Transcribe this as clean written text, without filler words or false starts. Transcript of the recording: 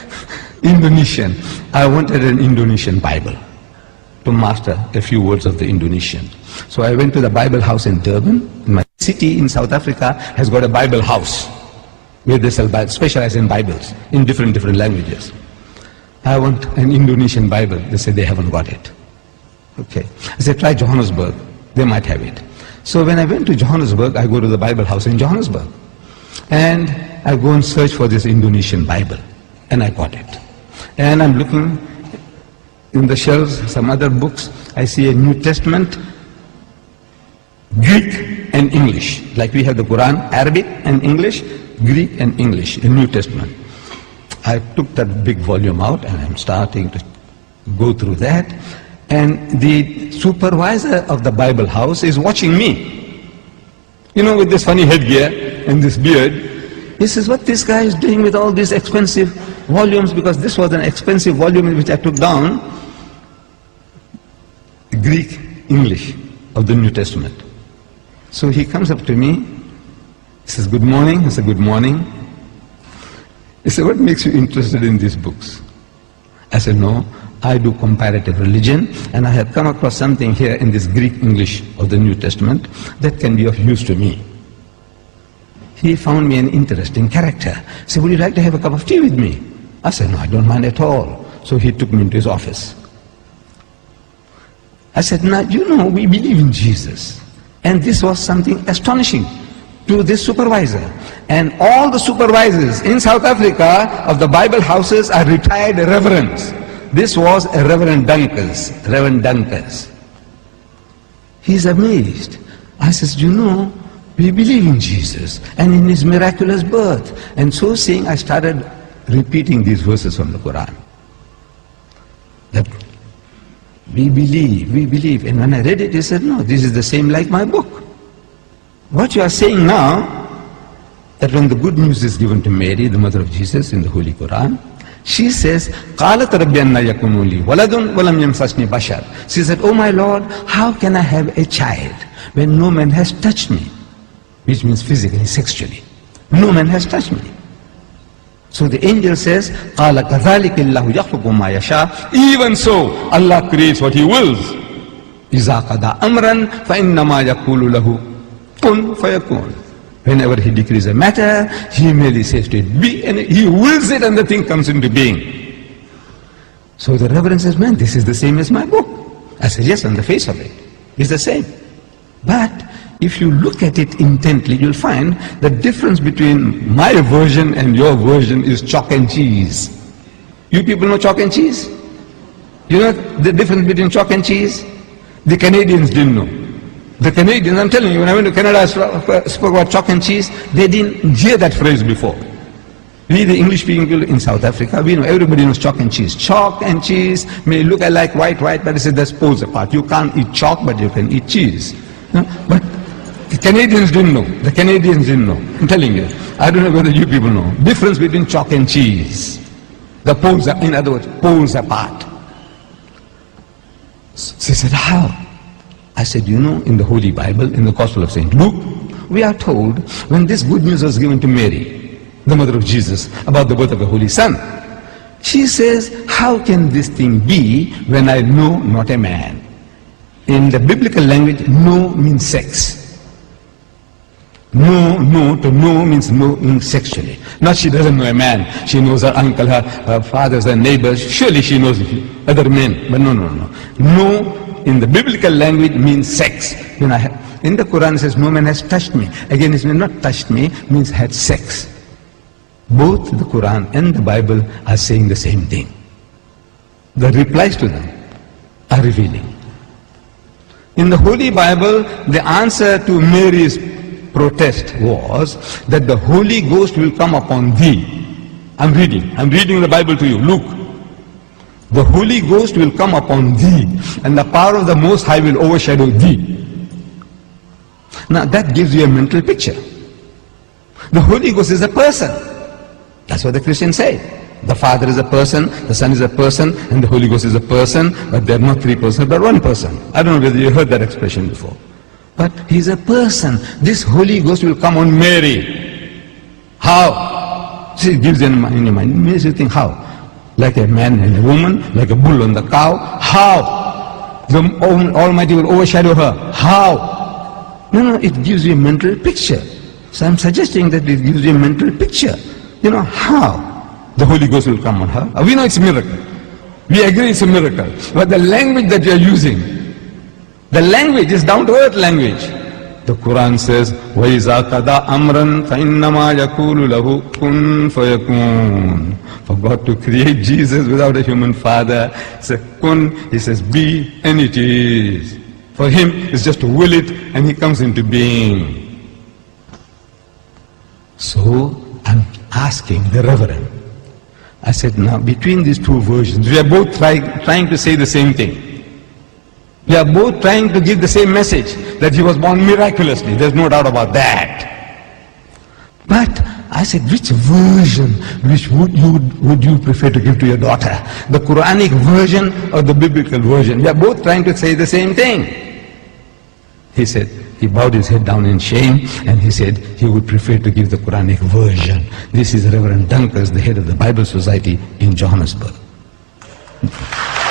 Indonesian. I wanted an Indonesian Bible to master a few words of the Indonesian. So I went to the Bible house in Durban. My city in South Africa has got a Bible house where they specialize in Bibles in different languages. I want an Indonesian Bible. They said they haven't got it. Okay. I said, try Johannesburg. They might have it. So when I went to Johannesburg, I go to the Bible house in Johannesburg. And I go and search for this Indonesian Bible. And I got it. And I'm looking in the shelves, some other books. I see a New Testament, Greek and English. Like we have the Quran, Arabic and English, Greek and English, a New Testament. I took that big volume out and I'm starting to go through that. And the supervisor of the Bible house is watching me. You know, with this funny headgear and this beard. He says, what this guy is doing with all these expensive volumes, because this was an expensive volume which I took down, Greek, English of the New Testament. So he comes up to me, he says, good morning. I said, good morning. He said, what makes you interested in these books? I said, no, I do comparative religion, and I have come across something here in this Greek English of the New Testament that can be of use to me. He found me an interesting character. He said, would you like to have a cup of tea with me? I said, no, I don't mind at all. So he took me into his office. I said, now, you know, we believe in Jesus. And this was something astonishing to this supervisor. And all the supervisors in South Africa of the Bible houses are retired reverends. This was a Reverend Dunkers. He's amazed. I says, you know, we believe in Jesus and in his miraculous birth. And so saying, I started repeating these verses from the Quran. That we believe. And when I read it, he said, no, this is the same like my book. What you are saying now, that when the good news is given to Mary, the mother of Jesus, in the Holy Quran, she says, قَالَتْ رَبِّ أَنَّ يَكُونُ لِي وَلَدٌ وَلَمْ يَمْسَسْنِي بَشَرٌ. She said, oh my Lord, how can I have a child when no man has touched me? Which means physically, sexually. No man has touched me. So the angel says, قَالَ كَذَلِكَ اللَّهُ يَخْلُقُ مَا يَشَاءُ. Even so, Allah creates what He wills. إِذَا قَضَى أَمْرًا فَإِنَّمَا يَقُولُ لَهُ كُن فَيَكُونُ. Whenever He decrees a matter, He merely says to it, be, and He wills it and the thing comes into being. So the Reverend says, man, this is the same as my book. I said, yes, on the face of it, it's the same. But if you look at it intently, you'll find the difference between my version and your version is chalk and cheese. You people know chalk and cheese? You know the difference between chalk and cheese? The Canadians didn't know. The Canadians, I'm telling you, when I went to Canada, I spoke about chalk and cheese. They didn't hear that phrase before. We, the English people in South Africa, we know, everybody knows chalk and cheese. Chalk and cheese may look like white, but it says that's poles apart. You can't eat chalk, but you can eat cheese. No? But the Canadians didn't know. The Canadians didn't know. I'm telling you. I don't know whether you people know. Difference between chalk and cheese. The poles are, in other words, poles apart. She said, how? I said, you know, in the Holy Bible, in the Gospel of St. Luke, we are told when this good news was given to Mary, the mother of Jesus, about the birth of the Holy Son, she says, how can this thing be when I know not a man? In the biblical language, no means sex. No to know means knowing sexually. Not she doesn't know a man. She knows her uncle, her fathers, her neighbors. Surely she knows other men. But no. No in the biblical language means sex. In the Quran it says, no man has touched me. Again, it means not touched me, means had sex. Both the Quran and the Bible are saying the same thing. The replies to them are revealing. In the Holy Bible, the answer to Mary's protest was that the Holy Ghost will come upon thee. I'm reading the Bible to you. Luke. The Holy Ghost will come upon thee, and the power of the Most High will overshadow thee. Now that gives you a mental picture. The Holy Ghost is a person. That's what the Christians say. The Father is a person, the Son is a person, and the Holy Ghost is a person, but they're not three persons, but one person. I don't know whether you heard that expression before. But He's a person. This Holy Ghost will come on Mary. How? See, it gives in your mind. It makes you think how? Like a man and a woman, like a bull and the cow. How? The Almighty will overshadow her. How? No, it gives you a mental picture. So I'm suggesting that it gives you a mental picture. How? The Holy Ghost will come on her. We know it's a miracle. We agree it's a miracle. But the language that you are using, the language is down to earth language. The Quran says, وَإِذَا قَضَى أَمْرًا فَإِنَّمَا يَقُولُ لَهُ كُن فَيَكُونُ. For God to create Jesus without a human father, says kun, he says be, and it is. For him, it's just to will it, and he comes into being. So, I'm asking the Reverend, I said, now between these two versions, we are both trying to say the same thing. We are both trying to give the same message, that he was born miraculously. There's no doubt about that. But I said, which version would you prefer to give to your daughter? The Quranic version or the biblical version? We are both trying to say the same thing. He said, he bowed his head down in shame and he said he would prefer to give the Quranic version. This is Reverend Dunkers, the head of the Bible Society in Johannesburg.